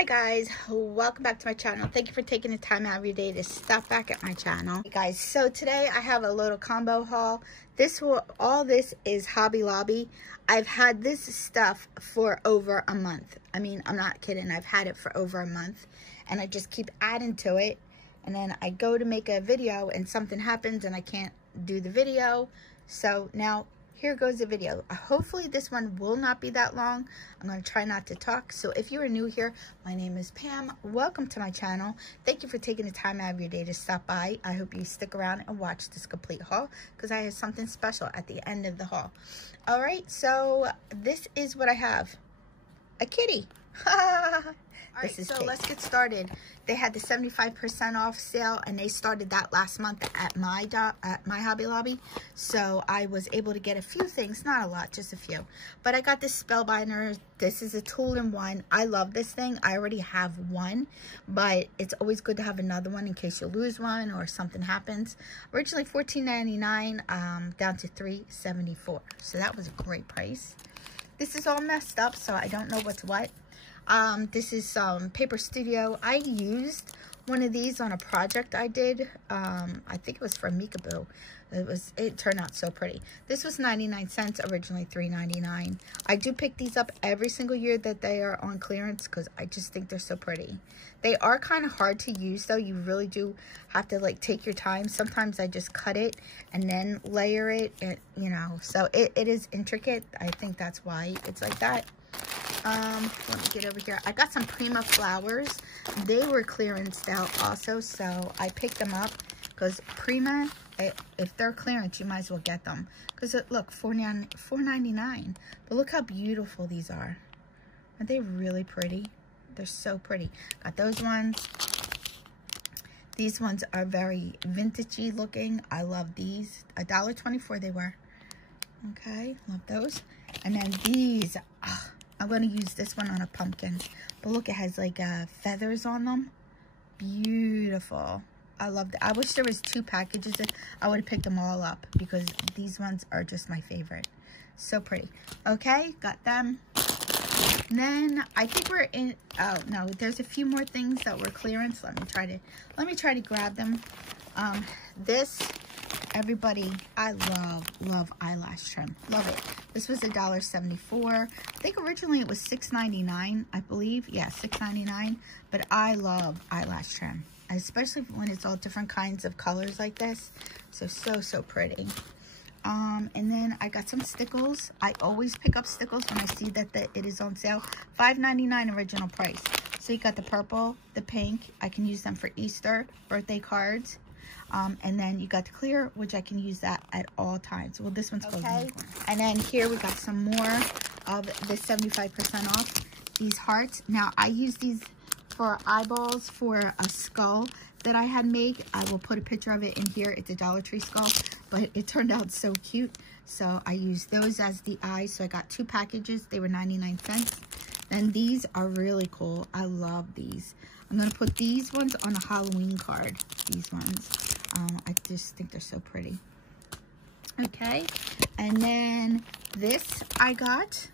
Hi guys, welcome back to my channel. Thank you for taking the time out of your day to stop back at my channel. Hey guys, so today I have a little combo haul. All this is Hobby Lobby. I've had this stuff for over a month. I mean, I'm not kidding. I've had it for over a month and I just keep adding to it. And then I go to make a video and something happens and I can't do the video. So now here goes the video. Hopefully this one will not be that long. I'm going to try not to talk. So if you are new here, my name is Pam. Welcome to my channel. Thank you for taking the time out of your day to stop by. I hope you stick around and watch this complete haul because I have something special at the end of the haul. All right, so this is what I have. A kitty. All right, so let's get started. They had the 75% off sale, and they started that last month at my Hobby Lobby. So I was able to get a few things, not a lot, just a few. But I got this Spellbinder. This is a tool-in-one. I love this thing. I already have one, but it's always good to have another one in case you lose one or something happens. Originally $14.99, down to $3.74. So that was a great price. This is all messed up, so I don't know what's what. This is Paper Studio. I used one of these on a project I did. I think it was for Meekaboo. It turned out so pretty. This was 99 cents, originally $3.99. I do pick these up every single year that they are on clearance because I just think they're so pretty. They are kind of hard to use though. You really do have to like take your time. Sometimes I just cut it and then layer it, and, you know, so it is intricate. I think that's why it's like that. Let me get over here. I got some Prima Flowers. They were clearanced out also, so I picked them up because Prima, if they're clearance, you might as well get them. Because look, $4.99. But look how beautiful these are. Aren't they really pretty? They're so pretty. Got those ones. These ones are very vintagey looking. I love these. $1.24 they were. Okay, love those. And then these, I'm going to use this one on a pumpkin. But look, it has like feathers on them. Beautiful. I love that. I wish there was 2 packages. I would have picked them all up because these ones are just my favorite. So pretty. Okay, got them. And then I think we're in, oh no, there's a few more things that were clearance. Let me try to grab them. This, everybody, I love Eyelash Trim. Love it. This was $1.74. I think originally it was $6.99, I believe. Yeah, $6.99. But I love Eyelash Trim, especially when it's all different kinds of colors like this. So pretty. And then I got some Stickles. I always pick up Stickles when I see that it is on sale. $5.99 original price. So you got the purple, the pink. I can use them for Easter, birthday cards. And then you got the clear, which I can use that at all times. Well, this one's called Unicorn. And then here we got some more of the 75% off. These hearts. Now, I use these for eyeballs for a skull that I had made. I will put a picture of it in here. It's a Dollar Tree skull, but it turned out so cute. So I used those as the eyes. So I got 2 packages. They were 99 cents. Then these are really cool. I love these. I'm going to put these ones on a Halloween card. These ones. I just think they're so pretty. Okay. And then this I got.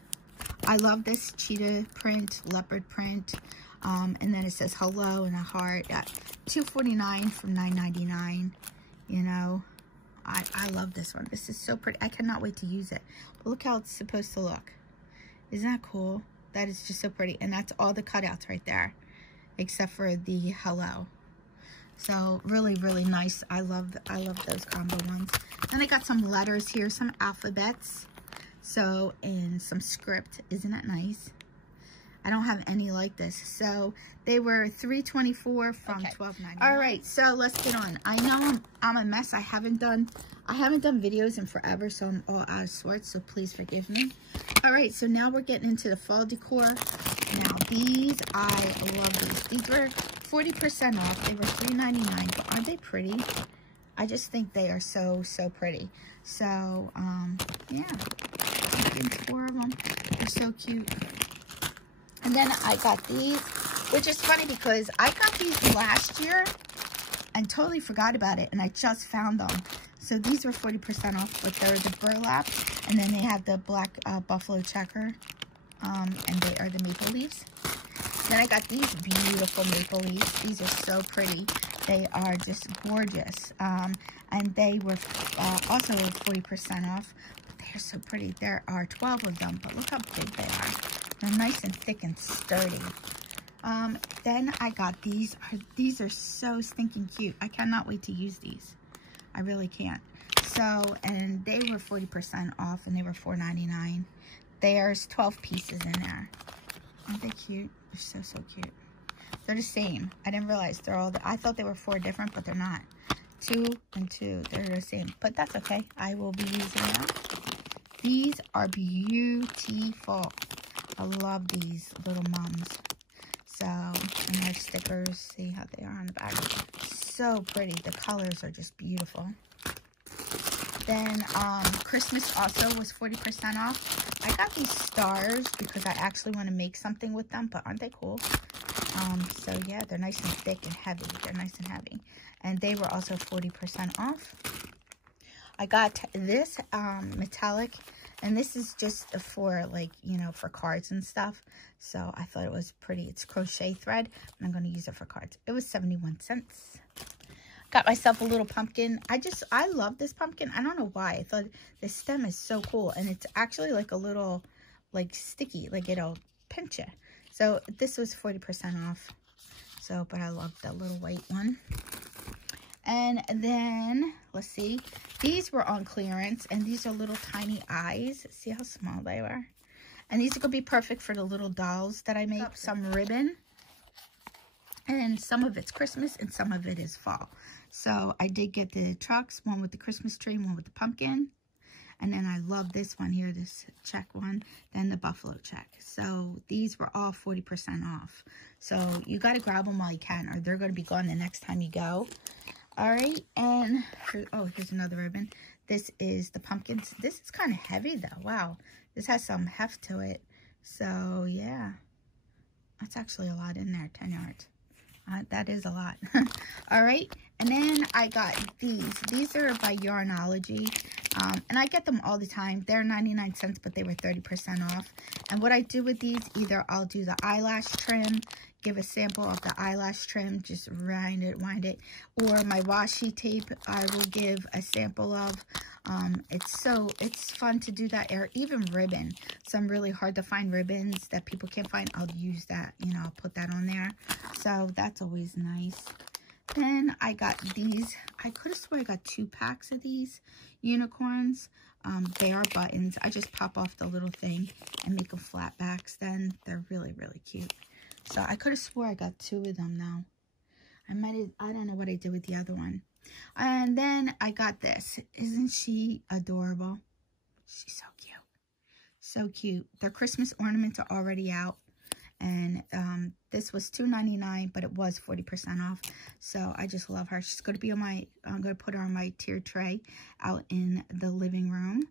I love this cheetah print, leopard print. And then it says hello and a heart at $2.49 from $9.99. You know, I love this one. This is so pretty. I cannot wait to use it. But look how it's supposed to look. Isn't that cool? That is just so pretty. And that's all the cutouts right there, except for the hello. So really nice. I love those combo ones. Then I got some letters here, some alphabets. So, and some script. Isn't that nice? I don't have any like this. So they were $3.24 from $12.99. All right, so let's get on. I know I'm a mess. I haven't done videos in forever, so I'm all out of sorts. So please forgive me. All right, so now we're getting into the fall decor. Now these, I love these. These were 40% off. They were $3.99. But aren't they pretty? I just think they are so pretty. So yeah, I'm getting 4 of them. They're so cute. And then I got these, which is funny because I got these last year and totally forgot about it, and I just found them. So these were 40% off, but they're the burlap, and then they have the black buffalo checker, and they are the maple leaves. Then I got these beautiful maple leaves. These are so pretty. They are just gorgeous. And they were also 40% off. But they're so pretty. There are 12 of them, but look how big they are. They're nice and thick and sturdy. Then I got these. These are so stinking cute. I cannot wait to use these. I really can't. So, and they were 40% off, and they were $4.99. There's 12 pieces in there. Aren't they cute? They're so, so cute. They're the same. I didn't realize they're all, I thought they were 4 different, but they're not. 2 and 2, they're the same. But that's okay. I will be using them. These are beautiful. I love these little mums. So, and there's stickers. See how they are on the back. So pretty. The colors are just beautiful. Then Christmas also was 40% off. I got these stars because I actually want to make something with them, but aren't they cool? So yeah, they're nice and thick and heavy. They're nice and heavy. And they were also 40% off. I got this metallic, and this is just for, like, you know, for cards and stuff. So I thought it was pretty. It's crochet thread, and I'm going to use it for cards. It was 71 cents. Got myself a little pumpkin. I love this pumpkin. I don't know why. I thought the stem is so cool. And it's actually like a little, like, sticky. Like, it'll pinch it. So this was 40% off. So, but I love that little white one. And then, let's see. These were on clearance. And these are little tiny eyes. See how small they are? And these are going to be perfect for the little dolls that I make. Some ribbon. And some of it's Christmas and some of it is fall. So I did get the trucks, one with the Christmas tree, one with the pumpkin. And then I love this one here, this check one, then the buffalo check. So these were all 40% off. So you got to grab them while you can, or they're going to be gone the next time you go. All right, and here's another ribbon. This is the pumpkins. This is kind of heavy though. Wow, this has some heft to it. So yeah, that's actually a lot in there, 10 yards. That is a lot. All right. And then I got these. These are by Yarnology. And I get them all the time. They're 99 cents, but they were 30% off. And what I do with these, either I'll do the eyelash trim, give a sample of the eyelash trim, just wind it, or my washi tape, I will give a sample of. It's fun to do that, or even ribbon. Some really hard to find ribbons that people can't find, I'll use that, you know, I'll put that on there. So that's always nice. Then I got these. I could have sworn I got 2 packs of these unicorns. They are buttons. I just pop off the little thing and make them flat backs. Then they're really, really cute. So I could have swore I got 2 of them now. I don't know what I did with the other one. And then I got this. Isn't she adorable? She's so cute. So cute. Their Christmas ornaments are already out. And this was $2.99, but it was 40% off. So I just love her. She's going to be on my, I'm going to put her on my tiered tray out in the living room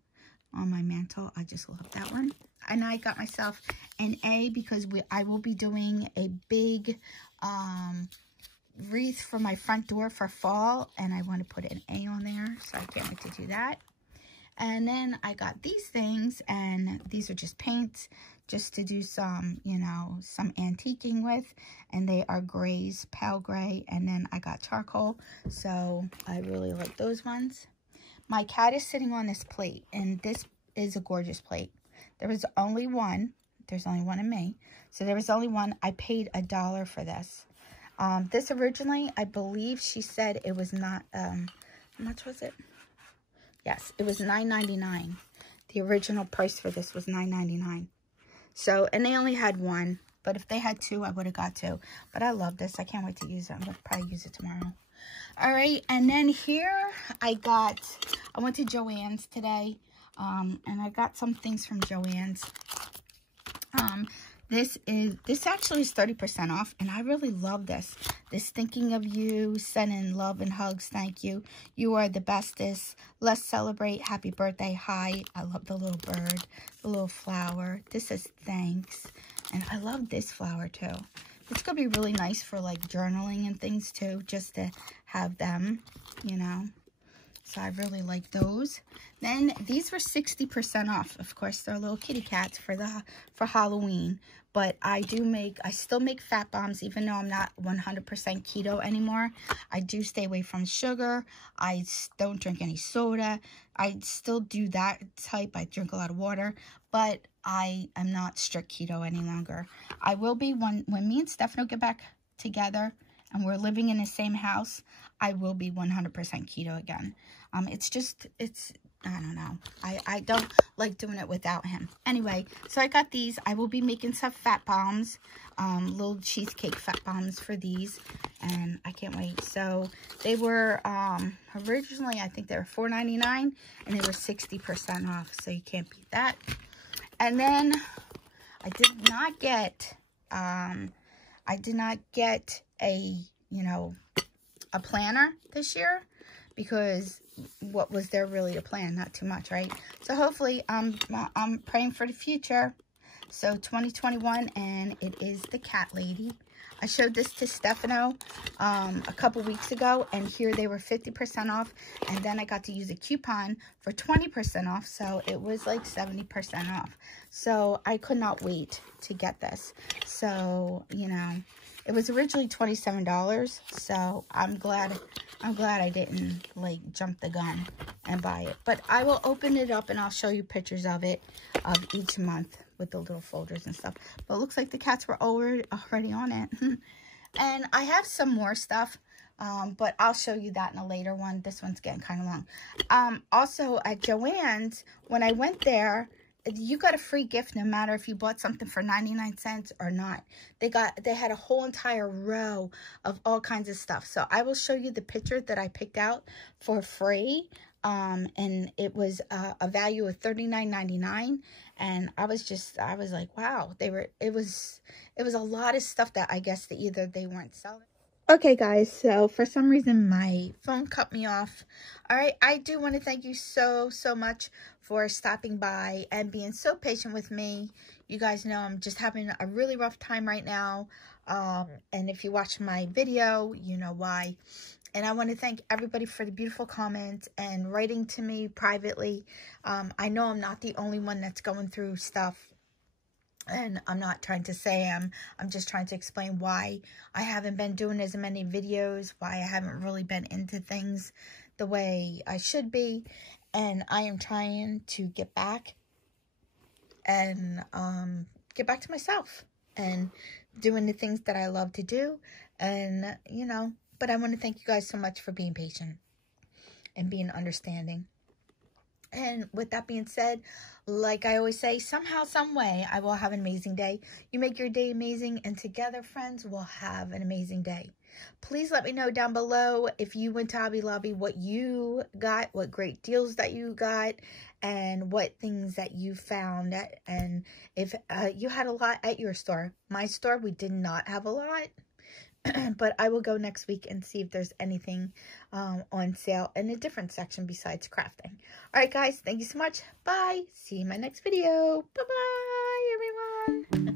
on my mantle. I just love that one. And I got myself an A because I will be doing a big wreath for my front door for fall. And I want to put an A on there. So I can't wait to do that. And then I got these things, and these are just paints, just to do some, you know, some antiquing with. And they are grays, pale gray. And then I got charcoal. So I really like those ones. My cat is sitting on this plate, and this is a gorgeous plate. There was only one. There's only one in me. So there was only one. I paid $1 for this. This originally, I believe she said it was not, how much was it? Yes, it was $9.99. The original price for this was $9.99. So, and they only had one. But if they had 2, I would have got 2. But I love this. I can't wait to use it. I'm going to probably use it tomorrow. All right. And then here I went to Joann's today. And I got some things from Joann's. This actually is 30% off, and I really love this. This thinking of you, sending love and hugs, thank you. You are the bestest. Let's celebrate. Happy birthday. Hi. I love the little bird, the little flower. This says thanks. And I love this flower too. It's going to be really nice for like journaling and things too, just to have them, you know. So I really like those. Then these were 60% off. Of course, they're little kitty cats for Halloween. but I still make fat bombs, even though I'm not 100% keto anymore. I do stay away from sugar. I don't drink any soda. I still do that type. I drink a lot of water, but I am not strict keto any longer. I will be when me and Stefano get back together and we're living in the same house. I will be 100% keto again. It's I don't know. I don't like doing it without him. Anyway, so I got these. I will be making some fat bombs, little cheesecake fat bombs for these, and I can't wait. So they were originally, I think they were $4.99, and they were 60% off. So you can't beat that. And then I did not get a a planner this year, because what was there really a plan? Not too much, right? So hopefully I'm praying for the future. So 2021, and it is the cat lady. I showed this to Stefano a couple weeks ago, and here they were 50% off, and then I got to use a coupon for 20% off, so it was like 70% off. So I could not wait to get this. So, you know, it was originally $27, so I'm glad I didn't like jump the gun and buy it. But I will open it up and I'll show you pictures of it of each month with the little folders and stuff. But it looks like the cats were already on it. And I have some more stuff, but I'll show you that in a later one. This one's getting kind of long. Also at Joann's, when I went there, you got a free gift no matter if you bought something for 99 cents or not. They had a whole entire row of all kinds of stuff. So I will show you the picture that I picked out for free. And it was a value of $39.99. And I was like, wow, it was a lot of stuff that I guess that either they weren't selling. Okay, guys, so for some reason my phone cut me off. All right, I do want to thank you so much for stopping by and being so patient with me. You guys know I'm just having a really rough time right now. And if you watch my video, you know why. And I want to thank everybody for the beautiful comments and writing to me privately. I know I'm not the only one that's going through stuff. And I'm not trying to say I'm just trying to explain why I haven't been doing as many videos, why I haven't really been into things the way I should be. And I am trying to get back and get back to myself and doing the things that I love to do. And, you know, but I want to thank you guys so much for being patient and being understanding. And with that being said, like I always say, somehow, some way, I will have an amazing day. You make your day amazing, and together, friends, we'll have an amazing day. Please let me know down below if you went to Hobby Lobby, what you got, what great deals that you got, and what things that you found. And if you had a lot at your store. My store, we did not have a lot. But I will go next week and see if there's anything on sale in a different section besides crafting. All right, guys. Thank you so much. Bye. See you in my next video. Bye-bye, everyone.